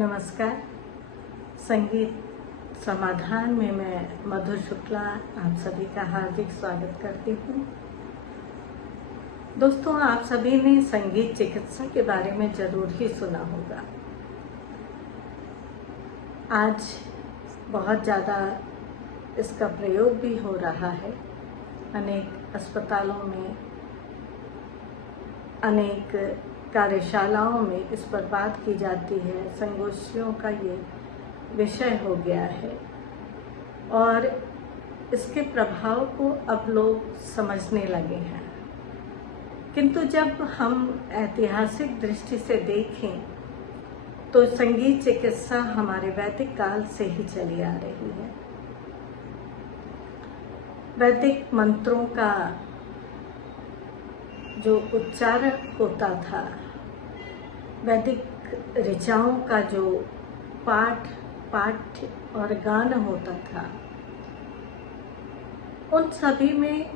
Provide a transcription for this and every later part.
नमस्कार। संगीत समाधान में मैं मधुर शुक्ला आप सभी का हार्दिक स्वागत करती हूँ। दोस्तों, आप सभी ने संगीत चिकित्सा के बारे में जरूर ही सुना होगा। आज बहुत ज़्यादा इसका प्रयोग भी हो रहा है। अनेक अस्पतालों में, अनेक कार्यशालाओं में इस पर बात की जाती है। संगोष्ठियों का ये विषय हो गया है और इसके प्रभाव को अब लोग समझने लगे हैं। किंतु जब हम ऐतिहासिक दृष्टि से देखें तो संगीत चिकित्सा हमारे वैदिक काल से ही चली आ रही है। वैदिक मंत्रों का जो उच्चारण होता था, वैदिक ऋचाओं का जो पाठ और गान होता था, उन सभी में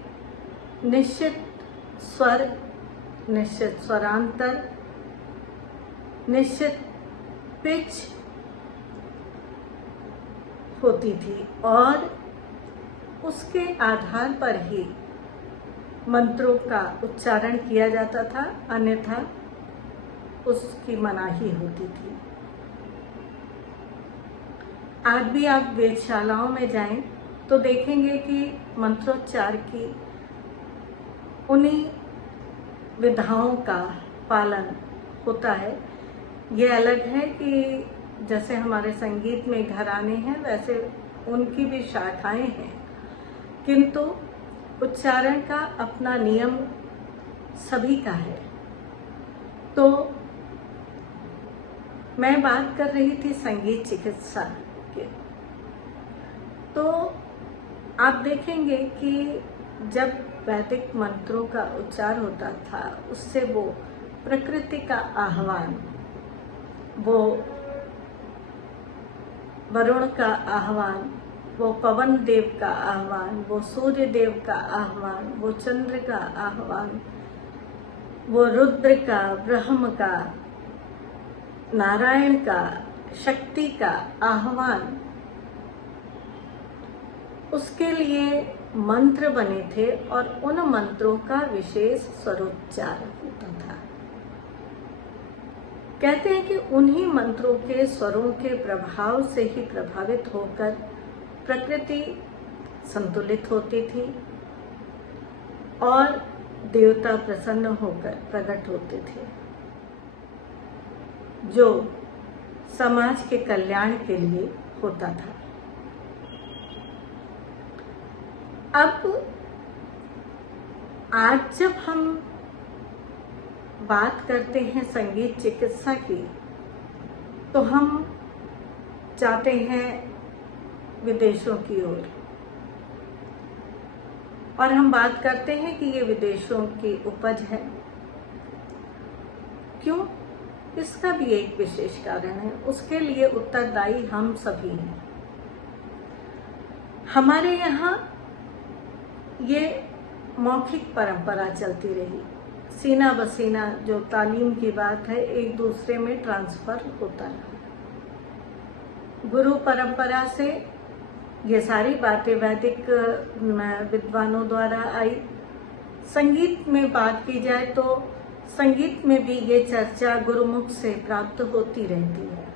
निश्चित स्वर, निश्चित स्वरांतर, निश्चित पिच होती थी और उसके आधार पर ही मंत्रों का उच्चारण किया जाता था, अन्यथा उसकी मनाही होती थी। आज भी आप वेदशालाओं में जाएं तो देखेंगे कि मंत्रोच्चार की उन्हीं विधाओं का पालन होता है। ये अलग है कि जैसे हमारे संगीत में घराने हैं, वैसे उनकी भी शाखाएं हैं, किंतु उच्चारण का अपना नियम सभी का है। तो मैं बात कर रही थी संगीत चिकित्सा की। तो आप देखेंगे कि जब वैदिक मंत्रों का उच्चार होता था, उससे वो प्रकृति का आह्वान, वो वरुण का आह्वान, वो पवन देव का आह्वान, वो सूर्य देव का आह्वान, वो चंद्र का आह्वान, वो रुद्र का, ब्रह्म का, नारायण का, शक्ति का आह्वान, उसके लिए मंत्र बने थे और उन मंत्रों का विशेष स्वरोच्चार होता था। कहते हैं कि उन्हीं मंत्रों के स्वरों के प्रभाव से ही प्रभावित होकर प्रकृति संतुलित होती थी और देवता प्रसन्न होकर प्रकट होते थे, जो समाज के कल्याण के लिए होता था। अब आज जब हम बात करते हैं संगीत चिकित्सा की, तो हम जाते हैं विदेशों की ओर और हम बात करते हैं कि ये विदेशों की उपज है। क्यों? इसका भी एक विशेष कारण है। उसके लिए उत्तरदायी हम सभी हैं। हमारे यहाँ ये मौखिक परंपरा चलती रही। सीना बसीना जो तालीम की बात है, एक दूसरे में ट्रांसफर होता रहा। गुरु परंपरा से ये सारी बातें वैदिक विद्वानों द्वारा आई। संगीत में बात की जाए तो संगीत में भी ये चर्चा गुरुमुख से प्राप्त होती रहती है,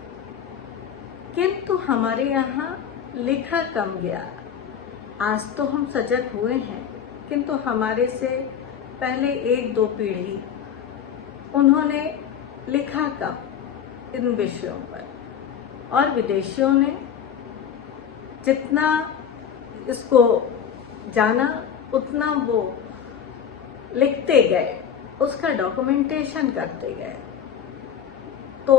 किंतु हमारे यहाँ लिखा कम गया। आज तो हम सजग हुए हैं, किंतु हमारे से पहले एक दो पीढ़ी उन्होंने लिखा कम इन विषयों पर, और विदेशियों ने जितना इसको जाना उतना वो लिखते गए, उसका डॉक्यूमेंटेशन करते गए। तो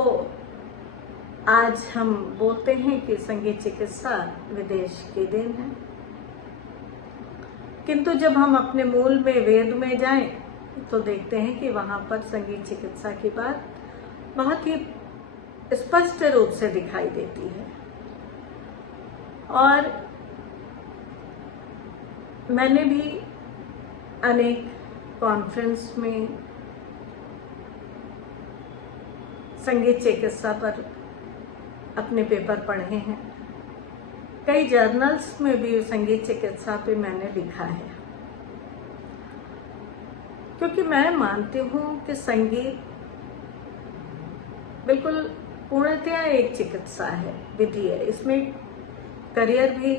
आज हम बोलते हैं कि संगीत चिकित्सा विदेश की देन है, किंतु जब हम अपने मूल में वेद में जाएं तो देखते हैं कि वहां पर संगीत चिकित्सा की बात बहुत ही स्पष्ट रूप से दिखाई देती है। और मैंने भी अनेक कॉन्फ्रेंस में संगीत चिकित्सा पर अपने पेपर पढ़े हैं, कई जर्नल्स में भी संगीत चिकित्सा पे मैंने लिखा है, क्योंकि मैं मानती हूँ कि संगीत बिल्कुल पूर्णतया एक चिकित्सा है, विधि है। इसमें करियर भी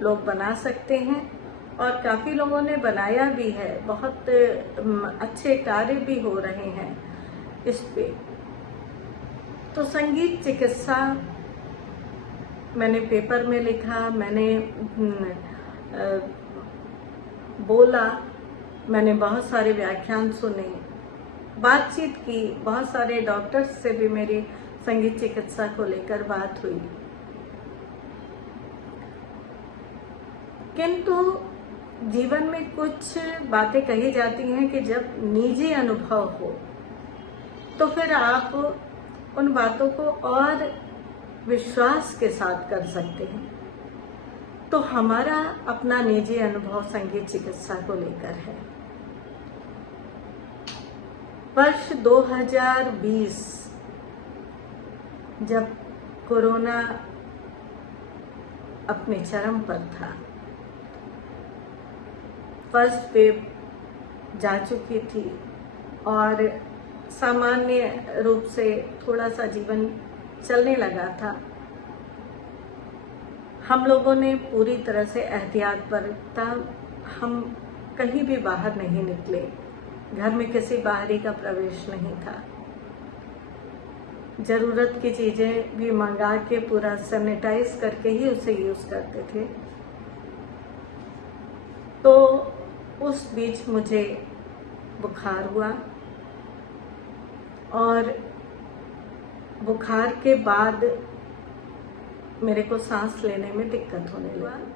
लोग बना सकते हैं और काफ़ी लोगों ने बनाया भी है, बहुत अच्छे कार्य भी हो रहे हैं इस पे। तो संगीत चिकित्सा मैंने पेपर में लिखा, मैंने बोला, मैंने बहुत सारे व्याख्यान सुने, बातचीत की, बहुत सारे डॉक्टर्स से भी मेरी संगीत चिकित्सा को लेकर बात हुई। किंतु जीवन में कुछ बातें कही जाती हैं कि जब निजी अनुभव हो तो फिर आप उन बातों को और विश्वास के साथ कर सकते हैं। तो हमारा अपना निजी अनुभव संगीत चिकित्सा को लेकर है। वर्ष 2020 जब कोरोना अपने चरम पर था, फर्स्ट वेव जा चुकी थी और सामान्य रूप से थोड़ा सा जीवन चलने लगा था। हम लोगों ने पूरी तरह से एहतियात बरता, हम कहीं भी बाहर नहीं निकले, घर में किसी बाहरी का प्रवेश नहीं था। जरूरत की चीजें भी मंगा के पूरा सैनिटाइज करके ही उसे यूज करते थे। तो उस बीच मुझे बुखार हुआ और बुखार के बाद मेरे को सांस लेने में दिक्कत होने लगी।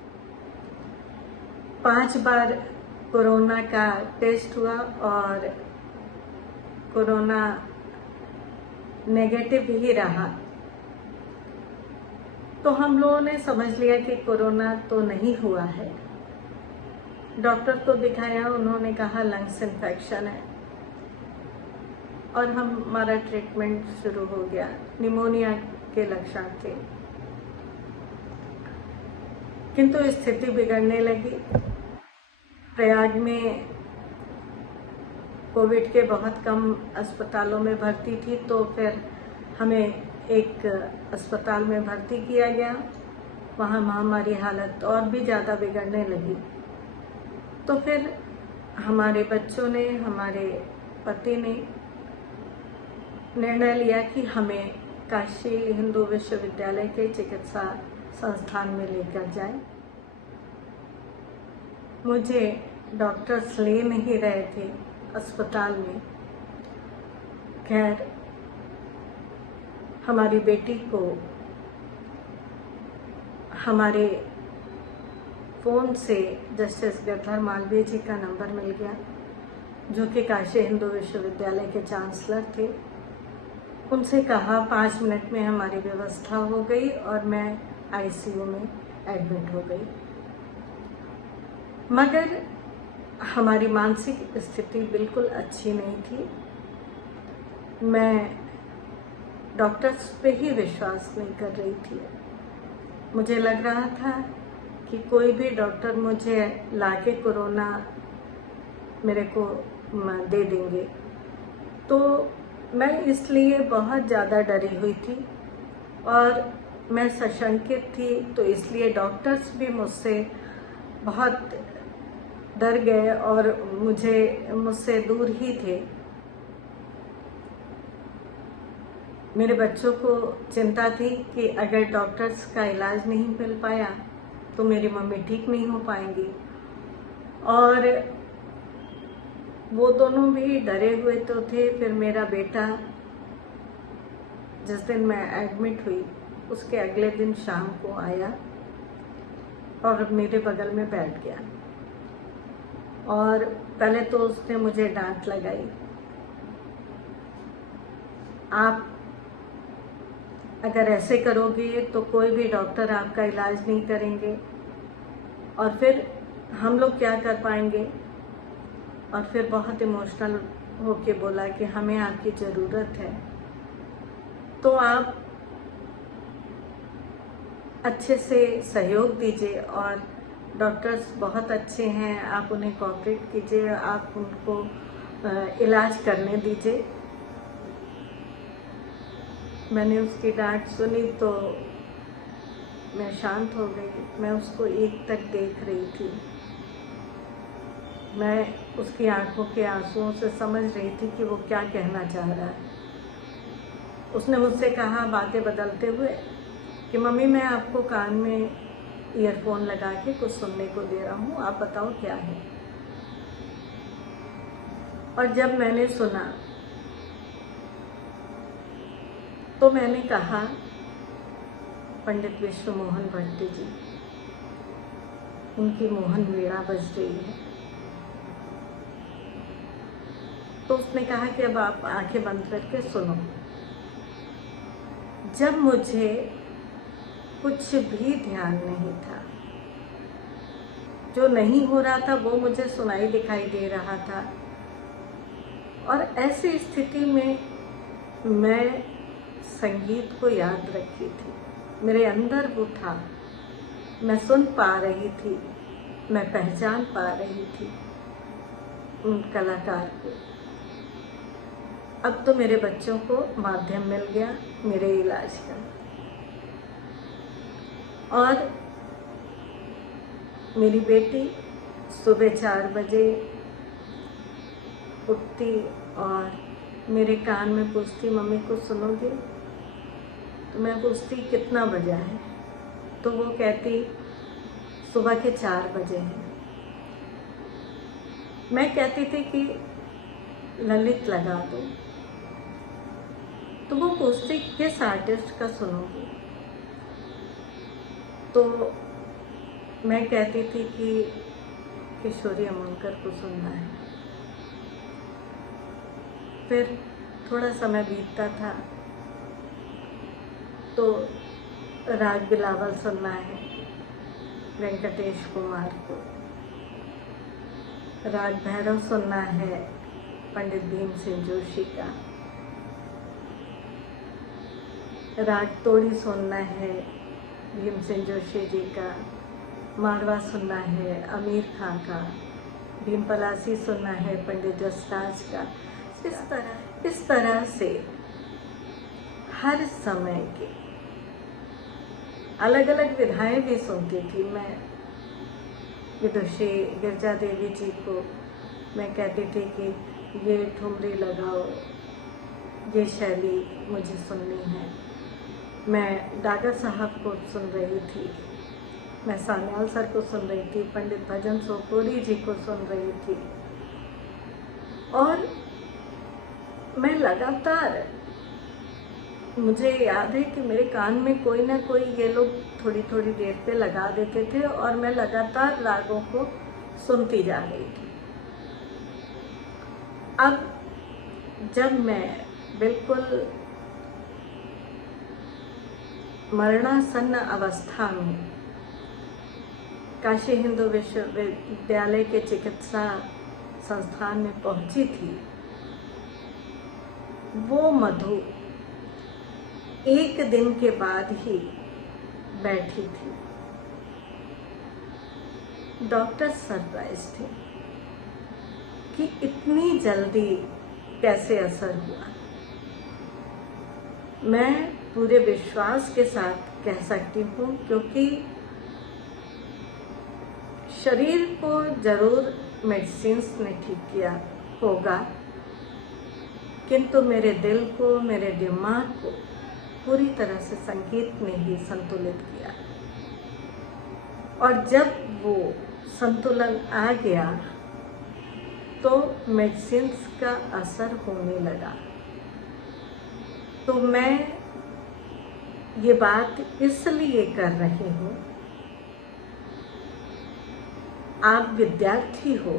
5 बार कोरोना का टेस्ट हुआ और कोरोना नेगेटिव ही रहा। तो हम लोगों ने समझ लिया कि कोरोना तो नहीं हुआ है। डॉक्टर को दिखाया, उन्होंने कहा लंग्स इन्फेक्शन है और हमारा ट्रीटमेंट शुरू हो गया। निमोनिया के लक्षण थे, किंतु स्थिति बिगड़ने लगी। प्रयाग में कोविड के बहुत कम अस्पतालों में भर्ती थी, तो फिर हमें एक अस्पताल में भर्ती किया गया। वहाँ हमारी हालत और भी ज़्यादा बिगड़ने लगी। तो फिर हमारे बच्चों ने, हमारे पति ने निर्णय लिया कि हमें काशी हिंदू विश्वविद्यालय के चिकित्सा संस्थान में लेकर जाए। मुझे डॉक्टर्स ले नहीं रहे थे अस्पताल में। खैर, हमारी बेटी को हमारे फ़ोन से जस्टिस गिरधर मालवीय जी का नंबर मिल गया, जो कि काशी हिंदू विश्वविद्यालय के चांसलर थे। उनसे कहा, 5 मिनट में हमारी व्यवस्था हो गई और मैं आईसीयू में एडमिट हो गई। मगर हमारी मानसिक स्थिति बिल्कुल अच्छी नहीं थी। मैं डॉक्टर्स पे ही विश्वास नहीं कर रही थी। मुझे लग रहा था कि कोई भी डॉक्टर मुझे लाके कोरोना मेरे को दे देंगे। तो मैं इसलिए बहुत ज़्यादा डरी हुई थी और मैं सशंकित थी। तो इसलिए डॉक्टर्स भी मुझसे बहुत डर गए और मुझसे दूर ही थे। मेरे बच्चों को चिंता थी कि अगर डॉक्टर्स का इलाज नहीं मिल पाया तो मेरी मम्मी ठीक नहीं हो पाएंगी। और वो दोनों भी डरे हुए तो थे। फिर मेरा बेटा, जिस दिन मैं एडमिट हुई उसके अगले दिन शाम को आया और मेरे बगल में बैठ गया। और पहले तो उसने मुझे डांट लगाई, आप अगर ऐसे करोगे तो कोई भी डॉक्टर आपका इलाज नहीं करेंगे और फिर हम लोग क्या कर पाएंगे। और फिर बहुत इमोशनल होके बोला कि हमें आपकी ज़रूरत है, तो आप अच्छे से सहयोग दीजिए और डॉक्टर्स बहुत अच्छे हैं, आप उन्हें कोऑपरेट कीजिए, आप उनको इलाज करने दीजिए। मैंने उसकी डांट सुनी तो मैं शांत हो गई। मैं उसको एक तक देख रही थी। मैं उसकी आंखों के आंसुओं से समझ रही थी कि वो क्या कहना चाह रहा है। उसने मुझसे कहा बातें बदलते हुए कि मम्मी मैं आपको कान में ईयरफोन लगा के कुछ सुनने को दे रहा हूँ, आप बताओ क्या है। और जब मैंने सुना तो मैंने कहा पंडित विश्व मोहन भट्ट जी, उनकी मोहन वीणा बज रही है। तो उसने कहा कि अब आप आंखें बंद करके सुनो। जब मुझे कुछ भी ध्यान नहीं था, जो नहीं हो रहा था वो मुझे सुनाई दिखाई दे रहा था, और ऐसी स्थिति में मैं संगीत को याद रखी थी। मेरे अंदर वो था, मैं सुन पा रही थी, मैं पहचान पा रही थी उन कलाकार को। अब तो मेरे बच्चों को माध्यम मिल गया मेरे इलाज का। और मेरी बेटी सुबह 4 बजे उठती और मेरे कान में पूछती मम्मी को सुनोगे? तो मैं पूछती कितना बजा है? तो वो कहती सुबह के 4 बजे हैं। मैं कहती थी कि ललित लगा दो, तो वो पूछती किस आर्टिस्ट का सुनोगी? तो मैं कहती थी कि किशोरी अमोनकर को सुनना है। फिर थोड़ा समय बीतता था तो राग बिलावल सुनना है वेंकटेश कुमार को, राग भैरव सुनना है पंडित भीमसेन जोशी का, राग तोड़ी सुनना है भीमसेन जोशी जी का, मारवा सुनना है आमिर खां का, भीम पलासी सुनना है पंडित जसराज का। इस तरह से हर समय के अलग अलग विधाएं भी सुनती थी। मैं विदुषी गिरजा देवी जी को मैं कहती थी कि ये ठुमरी लगाओ, ये शैली मुझे सुननी है। मैं डागर साहब को सुन रही थी, मैं सान्याल सर को सुन रही थी, पंडित भजन सोपोरी जी को सुन रही थी, और मैं लगातार, मुझे याद है कि मेरे कान में कोई ना कोई ये लोग थोड़ी थोड़ी देर पे लगा देते थे और मैं लगातार रागों को सुनती जा रही थी। अब जब मैं बिल्कुल मरणासन्न अवस्था में काशी हिंदू विश्वविद्यालय के चिकित्सा संस्थान में पहुंची थी, वो मधु एक दिन के बाद ही बैठी थी। डॉक्टर सरप्राइज थे कि इतनी जल्दी कैसे असर हुआ। मैं पूरे विश्वास के साथ कह सकती हूँ, क्योंकि शरीर को जरूर मेडिसिन्स ने ठीक किया होगा, किंतु मेरे दिल को, मेरे दिमाग को पूरी तरह से संगीत ने ही संतुलित किया। और जब वो संतुलन आ गया तो मेडिसिन्स का असर होने लगा। तो मैं ये बात इसलिए कर रही हूँ, आप विद्यार्थी हो,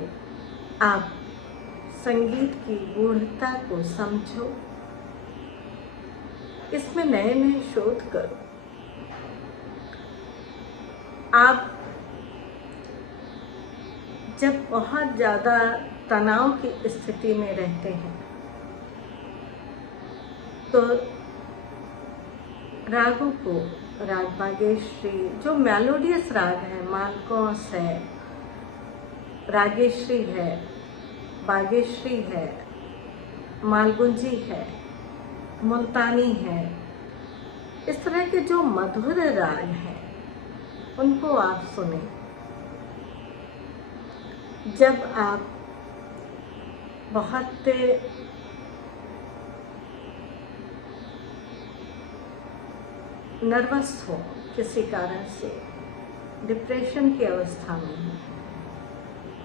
आप संगीत की गूढ़ता को समझो, इसमें नए नए शोध करो। आप जब बहुत ज़्यादा तनाव की स्थिति में रहते हैं तो रागों को राग बागेश्वरी जो मेलोडियस राग है, मालकोस है, रागेश्वरी है, बागेश्वरी है, मालगुंजी है, मुल्तानी है, इस तरह के जो मधुर राग हैं उनको आप सुने। जब आप बहुत नर्वस हो, किसी कारण से डिप्रेशन की अवस्था में हो,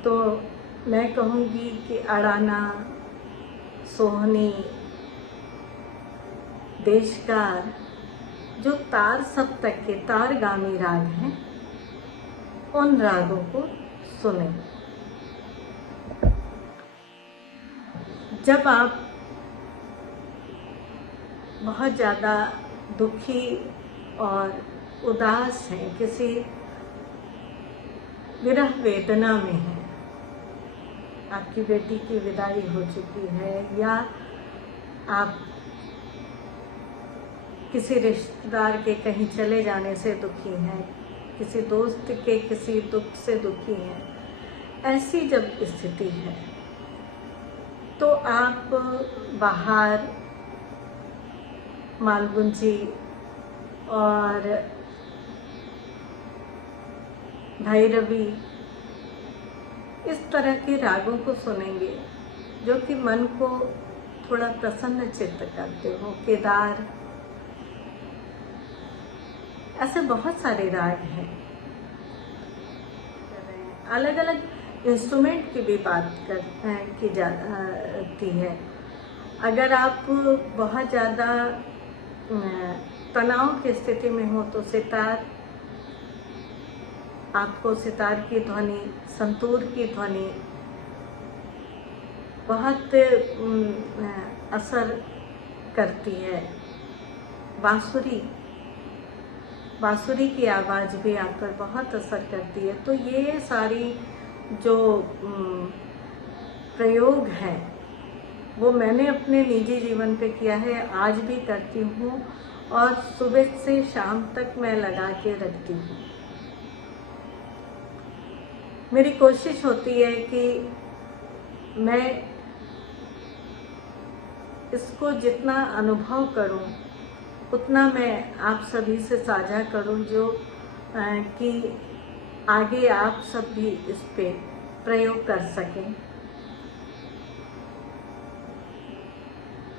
तो मैं कहूँगी कि अड़ाना, सोहनी, देशकार जो तार सप्तक के तारगामी राग हैं, उन रागों को सुने। जब आप बहुत ज़्यादा दुखी और उदास हैं, किसी विरह वेदना में हैं, आपकी बेटी की विदाई हो चुकी है, या आप किसी रिश्तेदार के कहीं चले जाने से दुखी हैं, किसी दोस्त के किसी दुख से दुखी हैं, ऐसी जब स्थिति है तो आप बाहर मालगुंजी और भैरवी इस तरह के रागों को सुनेंगे जो कि मन को थोड़ा प्रसन्न चित्त करते हो। केदार, ऐसे बहुत सारे राग हैं। अलग अलग इंस्ट्रूमेंट की भी बात की जाती है। अगर आप बहुत ज़्यादा तनाव की स्थिति में हो तो सितार, आपको सितार की ध्वनि, संतूर की ध्वनि बहुत असर करती है। बांसुरी की आवाज़ भी आप पर बहुत असर करती है। तो ये सारी जो प्रयोग हैं वो मैंने अपने निजी जीवन पे किया है, आज भी करती हूँ, और सुबह से शाम तक मैं लगा के रखती हूँ। मेरी कोशिश होती है कि मैं इसको जितना अनुभव करूं उतना मैं आप सभी से साझा करूं, जो कि आगे आप सब भी इस पे प्रयोग कर सकें।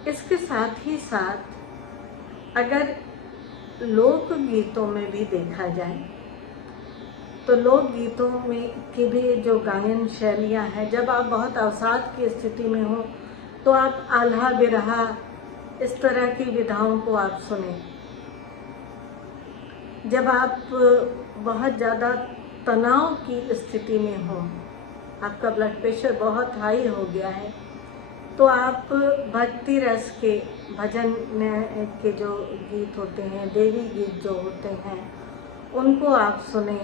इसके साथ ही साथ अगर लोक गीतों में भी देखा जाए तो लोक गीतों में की भी जो गायन शैलियाँ हैं, जब आप बहुत अवसाद की स्थिति में हो तो आप आल्हा बिरहा इस तरह की विधाओं को आप सुने। जब आप बहुत ज़्यादा तनाव की स्थिति में हो, आपका ब्लड प्रेशर बहुत हाई हो गया है, तो आप भक्ति रस के भजन के जो गीत होते हैं, देवी गीत जो होते हैं, उनको आप सुने।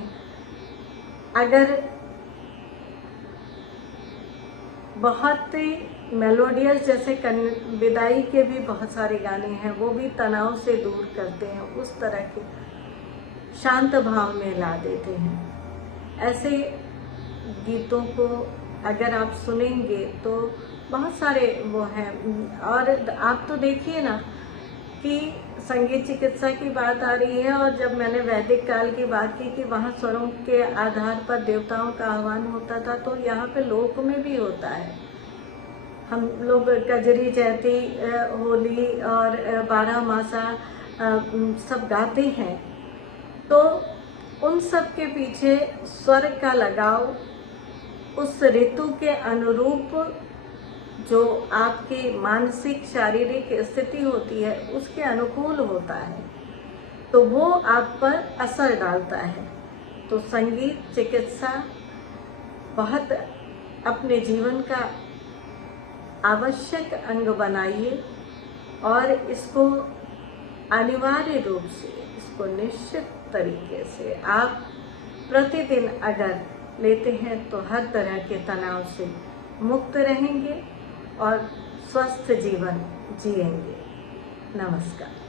अगर बहुत मेलोडियस, जैसे विदाई के भी बहुत सारे गाने हैं, वो भी तनाव से दूर करते हैं, उस तरह के शांत भाव में ला देते हैं। ऐसे गीतों को अगर आप सुनेंगे तो बहुत सारे वो हैं। और आप तो देखिए ना कि संगीत चिकित्सा की बात आ रही है, और जब मैंने वैदिक काल की बात की कि वहाँ स्वरों के आधार पर देवताओं का आह्वान होता था, तो यहाँ पे लोक में भी होता है। हम लोग कजरी, चैती, होली और 12 मासा सब गाते हैं, तो उन सब के पीछे स्वर का लगाव उस ऋतु के अनुरूप जो आपकी मानसिक शारीरिक स्थिति होती है उसके अनुकूल होता है, तो वो आप पर असर डालता है। तो संगीत चिकित्सा बहुत अपने जीवन का आवश्यक अंग बनाइए, और इसको अनिवार्य रूप से, इसको निश्चित तरीके से आप प्रतिदिन अगर लेते हैं तो हर तरह के तनाव से मुक्त रहेंगे और स्वस्थ जीवन जिएंगे। नमस्कार।